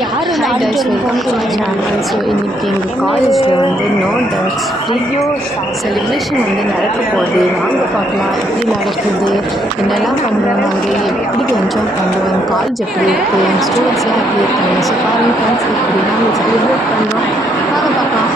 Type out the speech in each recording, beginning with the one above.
யார் hi guys, welcome to my channel. So இன்றைக்கி எங்கள் காலேஜில் வந்து நோ ட்ரக்ஸ் ஃப்ரீ செலிப்ரேஷன் வந்து நடக்க போகுது. வாங்க பார்க்கலாம் எப்படி நடக்குது, என்னெல்லாம் பண்ணுறாங்க, அங்கே எப்படி என்ஜாய் பண்ணுறோம், எங்கள் காலேஜ் எப்படி இருக்குது, எங்கள் ஸ்டூடெண்ட்ஸ்லாம் எப்படி இருக்காங்க. ஸோ பாருங்கள் ஃப்ரெண்ட்ஸ், இப்படி நாங்கள் செலிப்ரேட் பண்ணுறோம். வாங்க பார்க்கலாம்.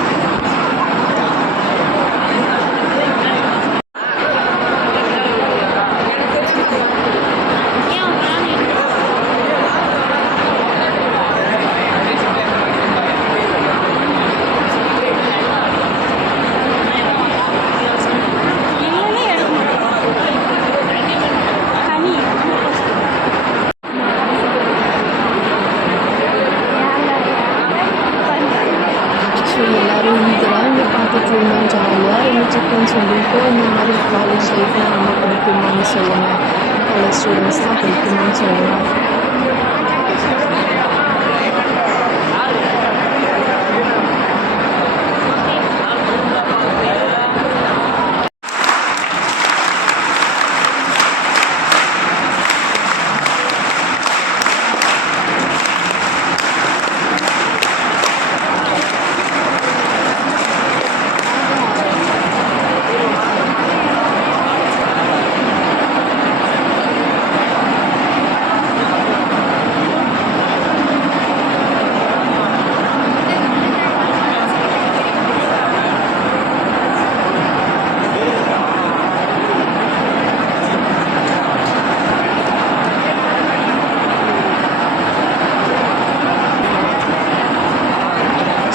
எல்லோரும் இதெல்லாம் இங்கே பார்த்துட்டு இருந்தோம், ஜாலியாக இருந்துச்சுன்னு சொல்லிட்டு இந்த மாதிரி காலேஜ் லைஃப்லாம் ரொம்ப பிடிக்குமான்னு சொல்லுங்கள். காலேஜ் ஸ்டூடெண்ட்ஸ் தான் பிடிக்குமான்னு சொல்லுங்கள்.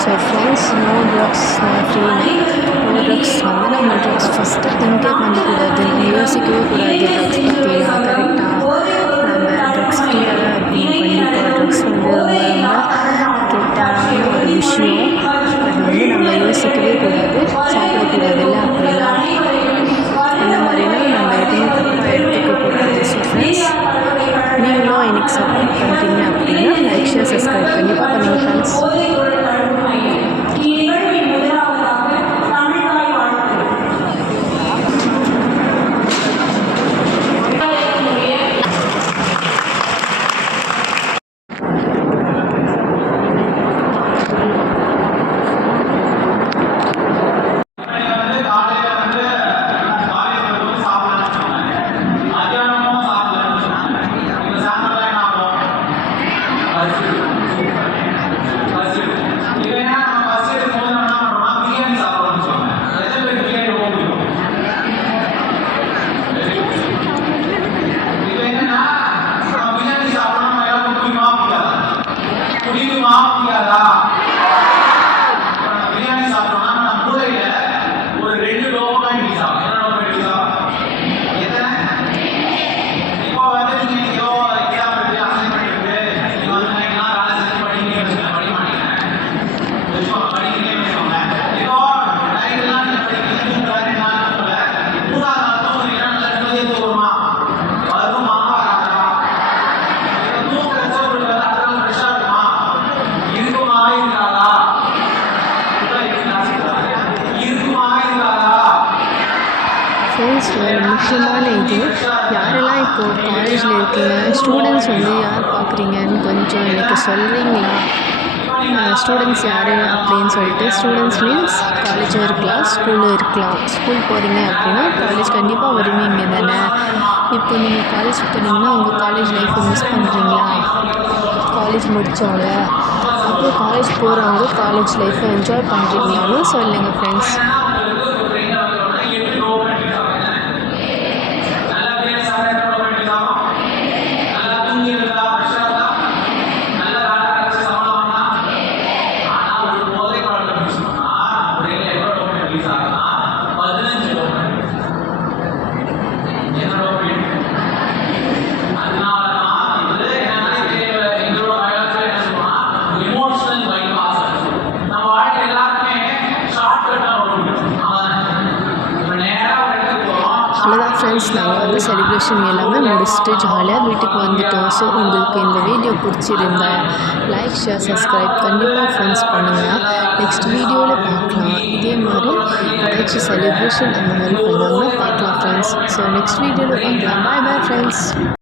So friends, no drugs no free. No drugs வந்து நம்ம ட்ரக்ஸ் ஃபஸ்ட்டு திங்கே பண்ணக்கூடாது, யோசிக்கவே கூடாது. ட்ரக்ஸ் பற்றினா கரெக்டாக நம்ம ட்ரக்ஸ் ஃப்ரீயாக தான் இருக்கணும். கண்டிப்பாக ட்ரக்ஸ் வந்து ரொம்ப ரொம்ப கெட்டான ஒரு விஷயம். அது வந்து நம்ம யோசிக்கவே கூடாது, சாப்பிடக்கூடாது. இல்லை அப்படிலாம் இந்த மாதிரிலாம் நம்ம எதுவும் தப்பாக எடுத்துக்கக்கூடாது. ஸோ ஃப்ரெண்ட்ஸ், நீங்களும் எனக்கு சப்போர்ட் பண்ணுறீங்க அப்படின்னா லைக், ஷேர், சப்ஸ்கிரைப் கண்டிப்பாக பண்ணுங்கள் ஃப்ரெண்ட்ஸ். ஃப்ரெண்ட்ஸ், ஒரு முக்கியமான இது, யாரெல்லாம் இப்போது காலேஜில் இருக்கீங்க, ஸ்டூடெண்ட்ஸ் வந்து யார் பார்க்குறீங்கன்னு கொஞ்சம் எனக்கு சொல்கிறீங்களா? ஸ்டூடெண்ட்ஸ் யார் அப்படின்னு சொல்லிட்டு. ஸ்டூடெண்ட்ஸ் மீன்ஸ் காலேஜும் இருக்கலாம், ஸ்கூலும் இருக்கலாம். ஸ்கூல் போகிறீங்க அப்படின்னா காலேஜ் கண்டிப்பாக வருவீங்க தானே. இப்போ நீங்கள் காலேஜ் போனீங்கன்னா உங்கள் காலேஜ் லைஃப்பை மிஸ் பண்ணுறீங்களா? காலேஜ் முடித்தவங்க, அப்புறம் காலேஜ் போகிறவங்க காலேஜ் லைஃப்பை என்ஜாய் பண்ணுறீங்களான்னு சொல்லுங்கள் ஃப்ரெண்ட்ஸ். அவ்வளோதான் ஃப்ரெண்ட்ஸ், நாங்கள் வந்து செலிப்ரேஷன் எல்லாமே முடிச்சுட்டு ஜாலியாக வீட்டுக்கு வந்துட்டோம். ஸோ உங்களுக்கு இந்த வீடியோ பிடிச்சிருந்தா லைக், ஷேர், சப்ஸ்கிரைப் கண்டிப்பாக ஃப்ரெண்ட்ஸ் பண்ணுங்கள். நெக்ஸ்ட் வீடியோவில் பார்க்கலாம். இதே மாதிரி ஏதாச்சும் செலிப்ரேஷன் அந்த மாதிரி பண்ணாங்கன்னா பார்க்கலாம் ஃப்ரெண்ட்ஸ். ஸோ நெக்ஸ்ட் வீடியோவில் பார்க்கலாம். பாய் பாய் ஃப்ரெண்ட்ஸ்.